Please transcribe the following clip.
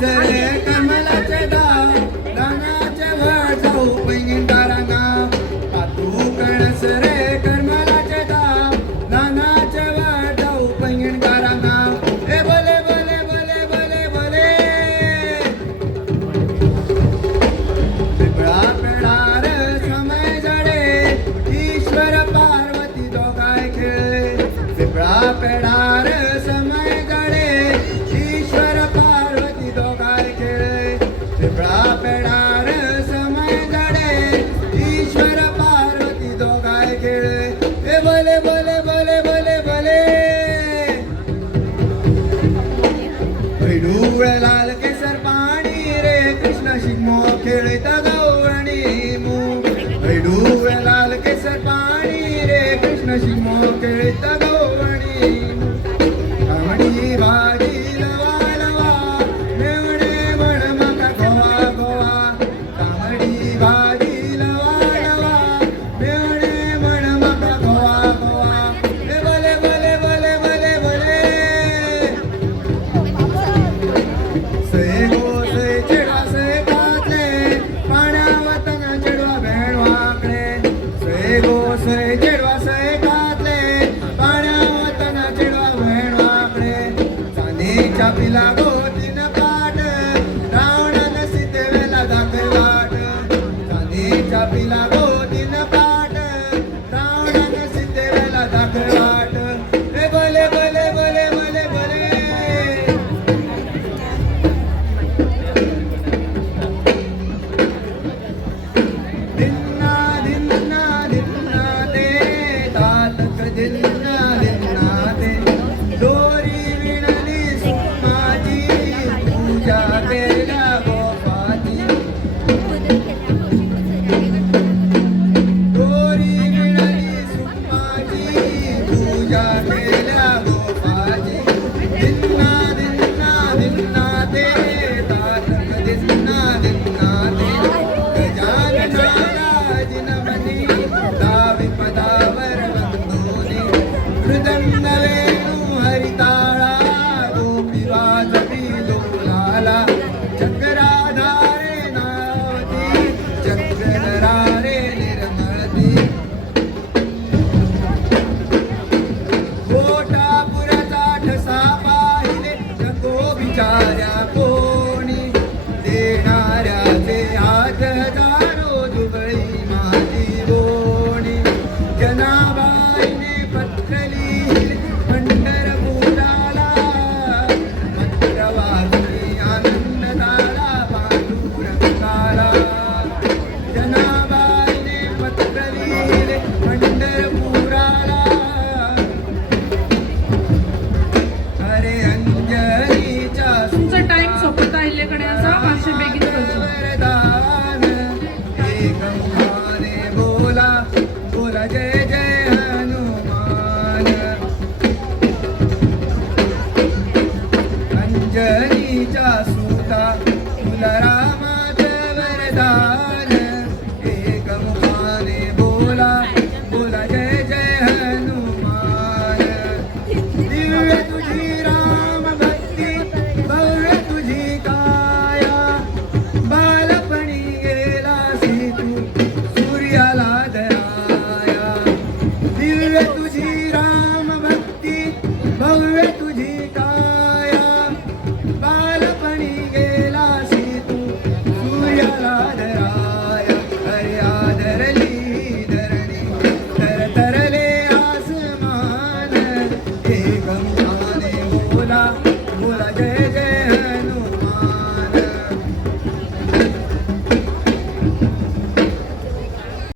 सरे कमलाचे दानाचे वळ जाऊ पैंगीणदारांना तू कणस रे कमलाचे दानाचे वळ जाऊ पैंगीणदारांना ए भले भले भले भले भले पिपळा पेडार समय जडे ईश्वर पार्वती दोघाय खेळे पिपळा पेडार समय जडे ईश्वर पार्वती दोघाय खेळे पिपळा पेडार समय जडे ईश्वर पार्वती दोघाय खेळे ए भले भले भले भले भले डुळे लाल केसर पाणी रे कृष्ण शिगमो खेळीत गवळणी मू डुळे लाल केसर पाणी रे कृष्ण शिगमो खेळीत गवळणी कामडी भाजी लवा लवा मेवणे म्हण माका गोवा गोवा कामडी भाजी लवा लवा मेवणे म्हण माका गोवा गोवा ए भले भले भले भले भले से गो से चिडवा से कातले पाण्यावतना चिडवा भेणवाकडे से गो से चिडवा से कातले पाण्यावतना चिडवा भेणवाकडे चांदीच्या पिला गोतीन काट रावणान सीतेला दाखय वाट चांदीच्या पिला गोतीन काट रावणान सीतेला दाखय वाट ए भले भले भले भले भले दिन्ना दिन्ना दिन्ना दे तातक दिन्ना दिन्ना दे दोरी विणली सुमाजी पूजा केल्या गोपाची दोरी विणली सुमाजी पूजा केल्या गोपाची दिन्ना दिन्ना दिन्ना दे तातक दिन्ना दिन्ना दे गजाननाला जिनमनी दावी पदावर बंधुनी मृदंगले